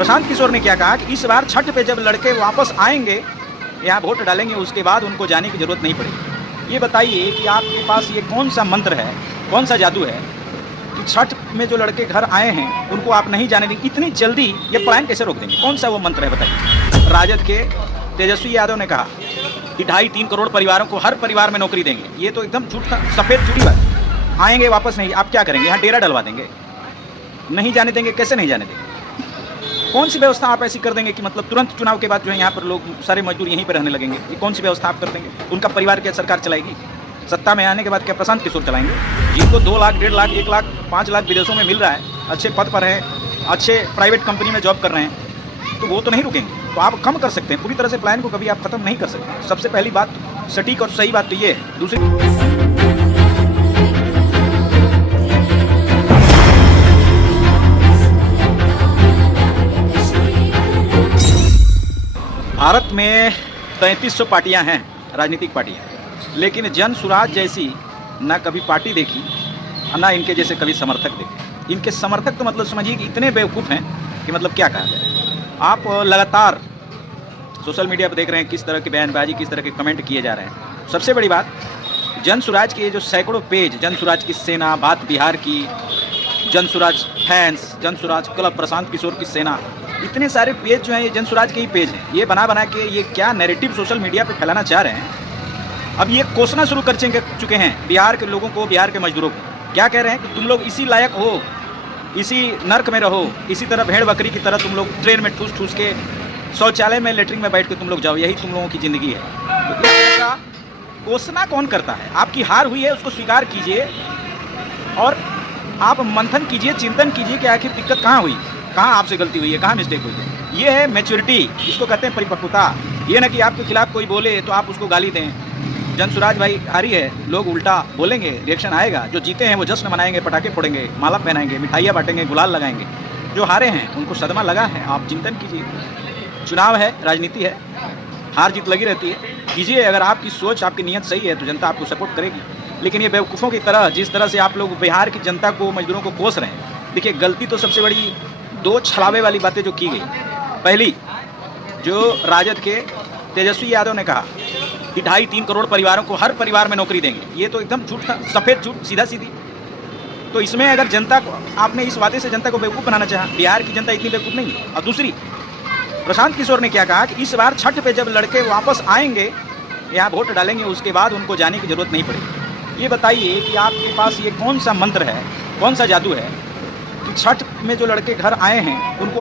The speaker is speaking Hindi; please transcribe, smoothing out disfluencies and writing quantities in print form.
प्रशांत किशोर ने क्या कहा कि इस बार छठ पे जब लड़के वापस आएंगे, यहाँ वोट डालेंगे, उसके बाद उनको जाने की ज़रूरत नहीं पड़ेगी। ये बताइए कि आपके पास ये कौन सा मंत्र है, कौन सा जादू है कि छठ में जो लड़के घर आए हैं उनको आप नहीं जाने देंगे, इतनी जल्दी ये पलायन कैसे रोक देंगे? कौन सा वो मंत्र है बताइए। राजद के तेजस्वी यादव ने कहा कि 2.5-3 करोड़ परिवारों को हर परिवार में नौकरी देंगे। ये तो एकदम झूठ, सफ़ेद झूठी बात। आएंगे वापस नहीं, आप क्या करेंगे? यहाँ डेरा डलवा देंगे, नहीं जाने देंगे? कैसे नहीं जाने देंगे? कौन सी व्यवस्था आप ऐसी कर देंगे कि मतलब तुरंत चुनाव के बाद जो है यहाँ पर लोग सारे मजदूर यहीं पर रहने लगेंगे? ये कौन सी व्यवस्था आप कर देंगे? उनका परिवार क्या सरकार चलाएगी? सत्ता में आने के बाद क्या प्रशांत किशोर चलाएंगे? जिनको 2 लाख, 1.5 लाख, 1 लाख, 5 लाख विदेशों में मिल रहा है, अच्छे पद पर हैं, अच्छे प्राइवेट कंपनी में जॉब कर रहे हैं, तो वो तो नहीं रुकेंगे। तो आप कम कर सकते हैं, पूरी तरह से प्लान को कभी आप ख़त्म नहीं कर सकते। सबसे पहली बात, सटीक और सही बात तो ये है। दूसरी, भारत में 3300 पार्टियां हैं, राजनीतिक पार्टियां, लेकिन जन सुराज जैसी ना कभी पार्टी देखी, ना इनके जैसे कभी समर्थक देखे। इनके समर्थक तो मतलब समझिए कि इतने बेवकूफ़ हैं कि मतलब क्या कहा जाए। आप लगातार सोशल मीडिया पर देख रहे हैं किस तरह की बयानबाजी, किस तरह के कमेंट किए जा रहे हैं। सबसे बड़ी बात, जन सुराज के जो सैकड़ों पेज, जन सुराज की सेना, बात बिहार की, जन सुराज फैंस, जन सुराज क्लब, प्रशांत किशोर की सेना, इतने सारे पेज जो हैं ये जन सुराज के ही पेज हैं। ये बना के ये क्या नैरेटिव सोशल मीडिया पे फैलाना चाह रहे हैं। अब ये कोसना शुरू कर चुके हैं बिहार के लोगों को, बिहार के मजदूरों को। क्या कह रहे हैं कि तुम लोग इसी लायक हो, इसी नर्क में रहो, इसी तरह भेड़ बकरी की तरह तुम लोग ट्रेन में ठूस ठूस के, शौचालय में, लेटरिन में बैठ के तुम लोग जाओ, यही तुम लोगों की ज़िंदगी है। तो इस तरह का कोसना कौन करता है? आपकी हार हुई है, उसको स्वीकार कीजिए और आप मंथन कीजिए, चिंतन कीजिए कि आखिर दिक्कत कहाँ हुई, कहाँ आपसे गलती हुई है, कहाँ मिस्टेक हुई है। ये है मैच्योरिटी, इसको कहते हैं परिपक्वता। ये ना कि आपके खिलाफ कोई बोले तो आप उसको गाली दें। जन सुराज भाई हारी है, लोग उल्टा बोलेंगे, रिएक्शन आएगा। जो जीते हैं वो जश्न मनाएंगे, पटाखे फोड़ेंगे, माला पहनाएंगे, मिठाइयाँ बांटेंगे, गुलाल लगाएंगे। जो हारे हैं उनको सदमा लगा है। आप चिंतन कीजिए, चुनाव है, राजनीति है, हार जीत लगी रहती है। कीजिए, अगर आपकी सोच, आपकी नीयत सही है तो जनता आपको सपोर्ट करेगी। लेकिन ये बेवकूफ़ों की तरह, जिस तरह से आप लोग बिहार की जनता को, मजदूरों को कोस रहे हैं, देखिए गलती तो सबसे बड़ी 2 छलावे वाली बातें जो की गई। पहली, जो राजद के तेजस्वी यादव ने कहा कि 2.5-3 करोड़ परिवारों को हर परिवार में नौकरी देंगे। ये तो एकदम झूठ था, सफ़ेद झूठ, सीधा सीधी। तो इसमें अगर जनता को, आपने इस वादे से जनता को बेवकूफ़ बनाना चाहा, बिहार की जनता इतनी बेवकूफ़ नहीं है। और दूसरी, प्रशांत किशोर ने क्या कहा कि इस बार छठ पे जब लड़के वापस आएंगे, यहाँ वोट डालेंगे, उसके बाद उनको जाने की ज़रूरत नहीं पड़ेगी। ये बताइए कि आपके पास ये कौन सा मंत्र है, कौन सा जादू है कि छठ में जो लड़के घर आए हैं उनको